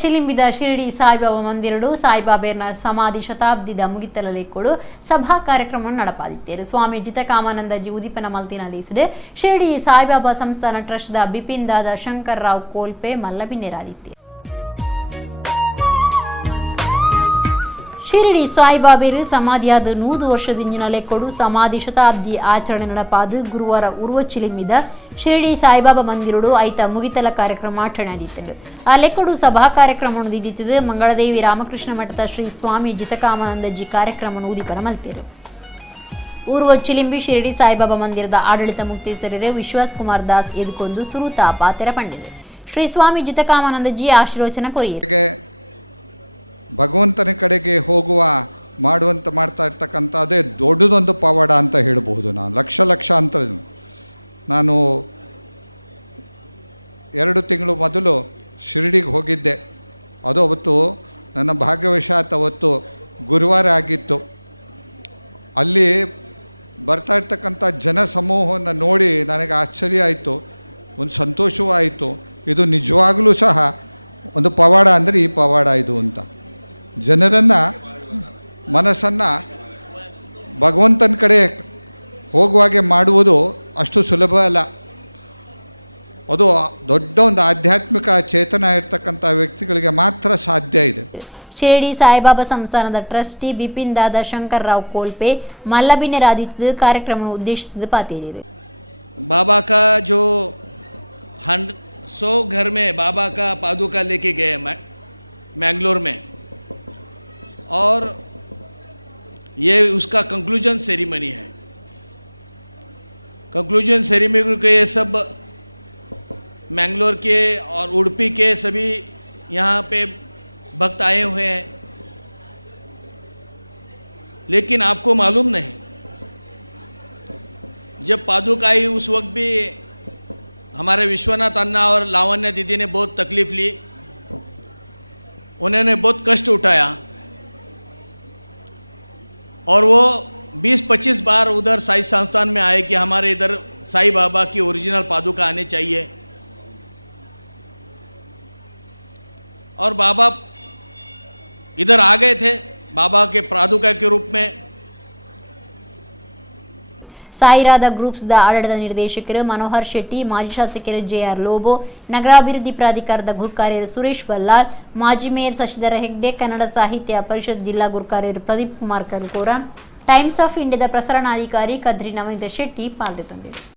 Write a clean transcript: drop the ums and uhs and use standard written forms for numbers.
ಚಿಲಿಂಬಿದ ಶಿರಡಿ ಸಾಯಿಬಾಬಾ ಮಂದಿರಡು ಸಾಯಿಬಾಬೇರ್ನ ಸಮಾಧಿ ಶತಾಬ್ದಿದ ಮುಗಿತಲಲೆಕ್ಕೊಡು ಸಭಾ ಕಾರ್ಯಕ್ರಮ ನಡಪಾದಿತ್ತೇರು ಸ್ವಾಮಿ ಜಿತಕಾಮಾನಂದಜಿ ಉದೀಪನ ಮಲ್ತಿನ ದೇಸಡು ಶಿರಡಿ ಸಾಯಿಬಾಬಾ ಸಂಸ್ಥಾನ ಟ್ರಸ್ಟ್ದ ಬಿಪಿನ್ ದಾದ ಶಂಕರ್ ರಾವ್ ಕೋಲ್ಪೆ ಮಲ್ಲಬಿನ್ನೆರಾದಿತ್ತೆ ಶಿರಡಿ ಸಾಯಿಬಾಬೇರು ಸಮಾಧಿಯಾದ 100 ವರ್ಷದಿಂಜಿನ ಲೆಕ್ಕೊಡು ಸಮಾಧಿ ಶತಾಬ್ದಿ ಆಚರಣೆ ನಡಪಾದು ಗುರುವಾರ ಉರ್ವ ಚಿಲಿಂಬಿದ ಶಿರಡಿ ಸಾಯಿಬಾಬಾ ಮಂದಿರಡು ಐತ ಮುಗಿತಲ ಕಾರ್ಯಕ್ರಮ ಆಚರಣೆಯಾದಿತ್ತು ಆ ಲೆಕ್ಕೊಡು ಸಭಾ ಕಾರ್ಯಕ್ರಮವನ್ನು ದಿದ್ದಿತ್ತು ಮಂಗಳದೇವಿ ರಾಮಕೃಷ್ಣ ಮಠದ ಶ್ರೀ ಸ್ವಾಮಿ ಜಿತಕಾಮಾನಂದಜಿ ಕಾರ್ಯಕ್ರಮವನ್ನು ಉದೀಪನ ಮಲ್ತಿರು ಊರ್ವ ಚಿಲಿಂಬಿ ಶಿರಡಿ ಸಾಯಿಬಾಬಾ ಮಂದಿರದ ಆಡಳಿತ ಮುಕ್ತೇಸರರು ವಿಶ್ವಾಸ್ ಕುಮಾರ್ ದಾಸ್ ಎದುಕೊಂದು ಸುರುತಾ ಪಾತೆರ ಪಂಡಿದೆ ಶ್ರೀ ಸ್ವಾಮಿ ಜಿತಕಾಮಾನಂದಜಿ ಆಶೀರ್ವಚನ ಕೊರಿಯರು ಭಗವಂತನ ಕಡೆಗೆ ಹೋಗುವ ಮಾಡ್ತಾ ಇರ್ತಕ್ಕಂಥದ್ದೇ ದೊಡ್ಡದೊಂದು ಪವಾಡ ಅಂತ ಹೇಳ್ಬೋದು. ನಾನು ಲಕ್ಷ ಅಂತ ನಾನು 2 ತಿಂಗಳು ಮೊದಲು ಶಿರಡಿಗೆ ಹೋಗಿದ್ದೆ. ಅದು ಅವತ್ತು ನನ್ನ ಭಾಗ್ಯವಶಾತ್ ಅವತ್ತು ಗುರುವಾರ ಆಗಿತ್ತು. ಅಲ್ಲಿ ಬರ್ತಾ ಇರ್ತಕ್ಕಂಥ ಜನಸಮೂಹವನ್ನು ನೋಡಿ ನನಗೆ ಆಶ್ಚರ್ಯ ಆಯಿತು, ಒಂದು ಸಂತೋಷವೂ ಆಯಿತು. ಇದು ನಿಜವಾಗಲೂ ಸಹ ಒಂದು ಪವಾಡ ಅಂದರೆ ಈ ಪವಾಡ ಇದು ಅಂತ. ಜನರನ್ನು ಮನಸ್ಸನ್ನು ಭಗವಂತನ ಕಡೆ ಹೋಗುವಾಗೆ ಮಾಡುವುದು ಅಷ್ಟು ಸುಲಭ ಅಲ್ಲ. ಅದು ದೊಡ್ಡ ಒಂದು ಆಧ್ಯಾತ್ಮಿಕ ಚೇತನ ಇರ್ತಕ್ಕಂಥ ವ್ಯಕ್ತಿಗಳಿಗೆ ಮಾತ್ರ ಸಾಧ್ಯ ಇದೆ. ಶಿರಡಿ ಸಾಯಿಬಾಬಾ ಸಂಸ್ಥಾನದ ಟ್ರಸ್ಟಿ ಬಿಪಿನ್ ದಾದ ಶಂಕರ್ ರಾವ್ ಕೋಲ್ಪೆ ಮಲ್ಲಬಿನ್ನೆರಾದಿತ್ತು ಕಾರ್ಯಕ್ರಮ ಉದ್ದೇಶಿಸಿದ ಪಾತಿರಿದೆ. बाबा का जो 100 घर में बाबा का पादुका लेके गए मैंगलोर में, और ये उसका कंक्लूजन सेरेमनी है. कंक्लूजन सेरेमनी के ये सब मैंगलोर के और उडुपी के सभी यहाँ पे भक्त आए हुए हैं. लेकिन आपको मालूम नहीं, जब पादुका आई उस वक्त भी हमारे विश्वनाथ अन्ना और लावण्य दीदी ने बहुत तकलीफ़ ली. उन्होंने बहुत कष्ट उठाया और वो 20-25 बार उधर साई संस्थान में आए कि हमारे इधर साई बाबा की ओरिजिनल पादुका आने चाहिए. और बाबा इधर आ गए थे बाबा के पादुका के रूप में. ಸಾಯಿರಾಧ ಗ್ರೂಪ್ಸ್ದ ಆಡಳಿತ ನಿರ್ದೇಶಕರು ಮನೋಹರ್ ಶೆಟ್ಟಿ, ಮಾಜಿ ಶಾಸಕರು JR ಲೋಬೋ, ನಗರಾಭಿವೃದ್ಧಿ ಪ್ರಾಧಿಕಾರದ ಗುರುಕಾರ್ಯರು ಸುರೇಶ್ ಬಲ್ಲಾಳ್, ಮಾಜಿ ಮೇಯರ್ ಶಶಿಧರ ಹೆಗ್ಡೆ, ಕನ್ನಡ ಸಾಹಿತ್ಯ ಪರಿಷತ್ ಜಿಲ್ಲಾ ಗುರುಕಾರ್ಯರು ಪ್ರದೀಪ್ ಕುಮಾರ್ ಕಲ್ಕೋರ, ಟೈಮ್ಸ್ ಆಫ್ ಇಂಡಿಯಾದ ಪ್ರಸರಣಾಧಿಕಾರಿ ಕದ್ರಿ ನವನೀತ ಶೆಟ್ಟಿ ಪಾಲ್ಗೊಂಡಿದ್ದರು.